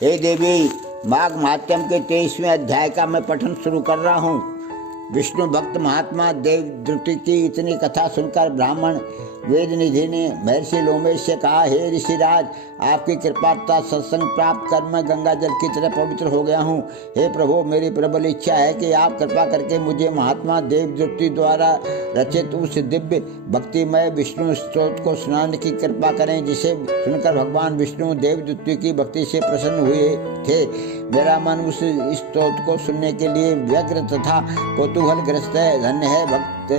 हे देवी, माघ मात्यम के 23वें अध्याय का मैं पठन शुरू कर रहा हूँ। विष्णु भक्त महात्मा देवद्रुति की इतनी कथा सुनकर ब्राह्मण वेद निधि ने महर्षि लोमेश से कहा, हे ऋषिराज, आपकी कृपा तथा सत्संग प्राप्त कर मैं गंगा जल की तरह पवित्र हो गया हूँ। हे प्रभु, मेरी प्रबल इच्छा है कि आप कृपा करके मुझे महात्मा देवद्रुति द्वारा रचित उस दिव्य भक्तिमय विष्णु स्तोत्र को सुनाने की कृपा करें, जिसे सुनकर भगवान विष्णु देवद्रुति की भक्ति से प्रसन्न हुए थे। मेरा मन उस स्तोत्र को सुनने के लिए व्यग्र तथा कौतूहलग्रस्त है। धन्य है भक्त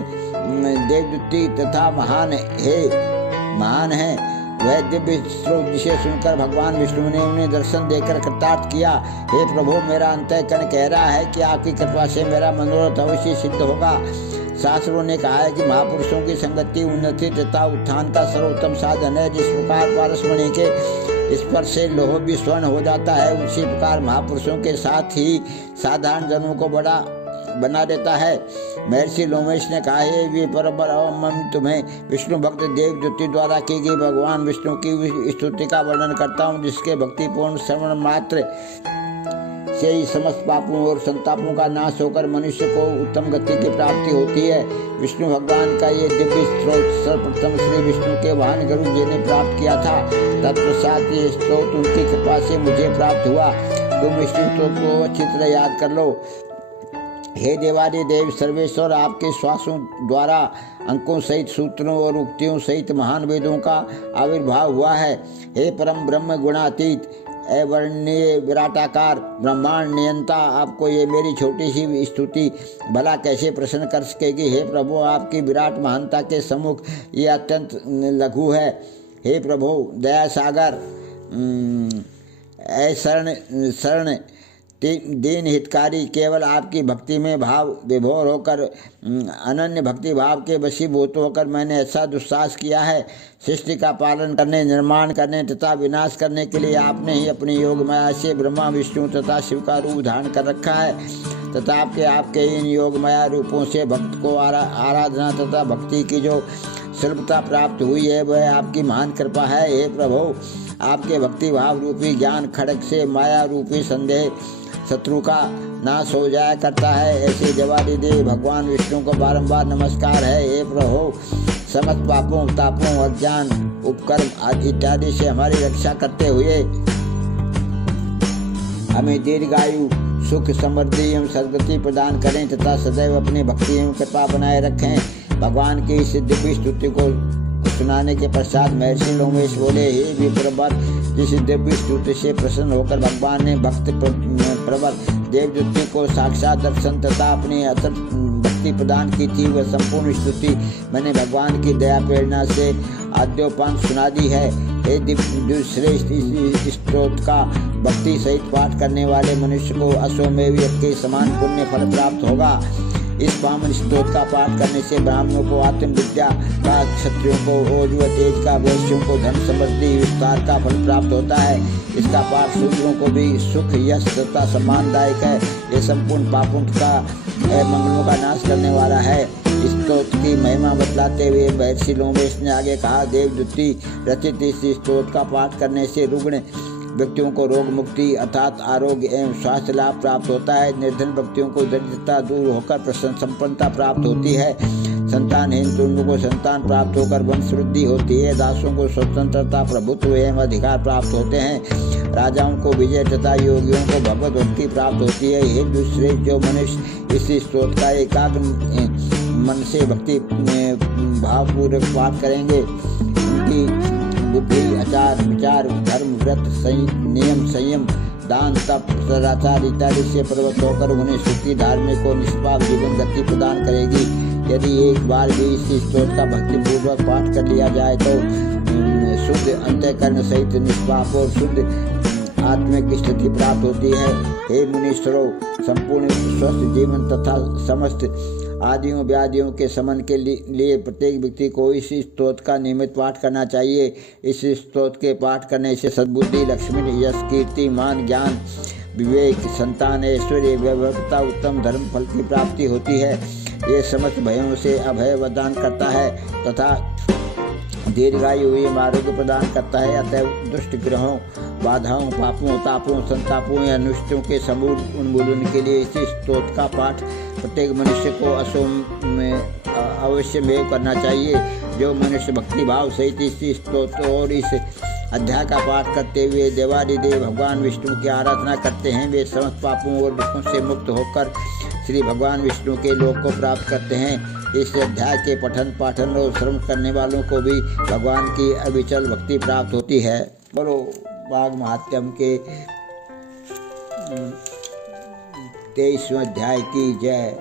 देवद्रुति तथा महान है वह दिव्य स्रोत, जिसे सुनकर भगवान विष्णु ने उन्हें दर्शन देकर कृतार्थ किया। हे प्रभु, मेरा अंतःकरण कह रहा है कि आपकी कृपा से मेरा मनोरथ अवश्य सिद्ध होगा। शास्त्रों ने कहा है कि महापुरुषों की संगति उन्नति तथा उत्थान का सर्वोत्तम साधन है। जिस प्रकार पारसमणि के स्पर्श से लोह भी स्वर्ण हो जाता है, उसी प्रकार महापुरुषों के साथ ही साधारण जनों को बड़ा बना देता है। महर्षि लोमेश ने कहा, हे मैं तुम्हें विष्णु भक्त देवद्रुति द्वारा की गई भगवान विष्णु की स्तुति का वर्णन करता हूँ, जिसके भक्तिपूर्ण श्रवण मात्र से ही समस्त पापों और संतापों का नाश होकर मनुष्य को उत्तम गति की प्राप्ति होती है। विष्णु भगवान का ये दिव्य स्त्रोत सर्वप्रथम श्री विष्णु के वाहन गरुड़ जी ने प्राप्त किया था। तत्पश्चात ये स्त्रोत उनकी कृपा से मुझे प्राप्त हुआ। तुम विष्णु स्त्रोत को अच्छी तरह याद कर लो। हे देवादि देव सर्वेश्वर, आपके श्वासों द्वारा अंकों सहित सूत्रों और उक्तियों सहित महान वेदों का आविर्भाव हुआ है। हे परम ब्रह्म गुणातीत अवर्णनीय विराटाकार ब्रह्मांड नियंता, आपको ये मेरी छोटी सी स्तुति भला कैसे प्रसन्न कर सकेगी। हे प्रभु, आपकी विराट महानता के सम्मुख ये अत्यंत लघु है। हे प्रभु दया सागर, शरण दीन हितकारी, केवल आपकी भक्ति में भाव विभोर होकर अनन्य भक्ति भाव के वशीभूत होकर मैंने ऐसा दुस्साहस किया है। सृष्टि का पालन करने, निर्माण करने तथा विनाश करने के लिए आपने ही अपनी योग माया से ब्रह्मा विष्णु तथा शिव का रूप धारण कर रखा है तथा आपके इन योग माया रूपों से भक्त को आराधना तथा भक्ति की जो सुलभता प्राप्त हुई है, वह आपकी महान कृपा है। हे प्रभु, आपके भक्ति भाव रूपी ज्ञान खड़ग से माया रूपी संदेह शत्रु का नाश हो जाया करता है। ऐसे जवाबी दे भगवान विष्णु को बारंबार नमस्कार है। हे प्रभु, समस्त पापों तापों अज्ञान उपकर्म इत्यादि से हमारी रक्षा करते हुए हमें दीर्घायु सुख समृद्धि एवं सद्गति प्रदान करें तथा सदैव अपनी भक्ति एवं कृपा बनाए रखें। भगवान की इस दिव्य स्तुति को सुनाने के पश्चात महर्षि लोमेश बोले, हे विप्रवर, जिस दिव्य स्तुति से प्रसन्न होकर भगवान ने भक्त प्रवर देवद्रुति को साक्षात दर्शन तथा अपनी अतुल भक्ति प्रदान की थी, वह संपूर्ण स्तुति मैंने भगवान की दया प्रेरणा से आद्योपांत सुना दी है। हे दिव्य श्रेष्ठ स्तोत्र का भक्ति सहित पाठ करने वाले मनुष्य को अश्वमेव यज्ञ के समान पुण्य फल प्राप्त होगा। इस पावन स्तोत्र का पाठ करने से ब्राह्मणों को आत्म विद्या का, क्षत्रियों को ओज व तेज का, वैश्यों को धन समृद्धि विस्तार का फल प्राप्त होता है। इसका पाठ शूद्रों को भी सुख यश तथा सम्मानदायक है। ये संपूर्ण पापों का मंगलों का नाश करने वाला है। इस स्तोत्र की महिमा बतलाते हुए महर्षि लोमेश ने आगे कहा, देवद्रुति रचित इस स्तोत्र का पाठ करने से रुग्ण व्यक्तियों को रोग मुक्ति अर्थात आरोग्य एवं स्वास्थ्य लाभ प्राप्त होता है। निर्धन व्यक्तियों को दरिद्रता दूर होकर संपन्नता प्राप्त होती है। संतानहीन तुल्यों को संतान प्राप्त होकर वंश वृद्धि होती है। दासों को स्वतंत्रता प्रभुत्व एवं अधिकार प्राप्त होते हैं। राजाओं को विजय तथा योगियों को भगवत भक्ति प्राप्त होती है। हे दूसरे जो मनुष्य इस स्तोत्र का एकाग्र मन से भक्ति भावपूर्वक पाठ करेंगे, उनकी बुद्धि आचार विचार धर्म व्रत नियम संयम दान तप सदाचार इत्यादि से प्रवृत्त होकर उन्हें सुखी धार्मिक और निष्पाप जीवन गति प्रदान करेगी। यदि एक बार भी इस स्तोत्र का भक्तिपूर्वक पाठ कर लिया जाए तो शुद्ध अंतःकरण सहित निष्पाप और शुद्ध आत्मिक स्थिति प्राप्त होती है। हे मुनीश्वरों, संपूर्ण स्वस्थ जीवन तथा समस्त आदियों व्याधियों के शमन के लिए प्रत्येक व्यक्ति को इस स्तोत्र का नियमित पाठ करना चाहिए। इस स्तोत्र के पाठ करने से सद्बुद्धि, लक्ष्मी, यश, कीर्ति, मान, ज्ञान, विवेक, संतान, ऐश्वर्य, वैभवता, उत्तम धर्म फल की प्राप्ति होती है। ये समस्त भयों से अभय प्रदान करता है तथा दीर्घायु एवं आरोग्य प्रदान करता है। अतः दुष्ट ग्रहों, बाधाओं, पापों, तापों, संतापों या अनुष्टों के समूल उन्मूलन के लिए इस स्तोत्र का पाठ प्रत्येक मनुष्य को असोम में अवश्य में करना चाहिए। जो मनुष्य भक्ति भाव सहित इस स्तोत्र और इस अध्याय का पाठ करते हुए देवादिदेव भगवान विष्णु की आराधना करते हैं, वे समस्त पापों और दुखों से मुक्त होकर श्री भगवान विष्णु के लोक को प्राप्त करते हैं। इस अध्याय के पठन पाठन और श्रवण करने वालों को भी भगवान की अविचल भक्ति प्राप्त होती है। बोलो माघ महात्म्य के 23वें अध्याय की जय।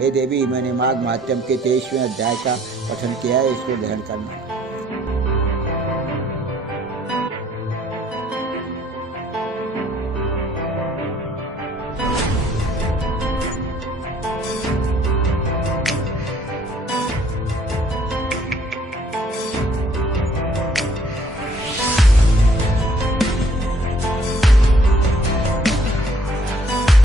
हे देवी, मैंने माघ महात्म्य के 23वें अध्याय का पठन किया है, इसको ग्रहण करना।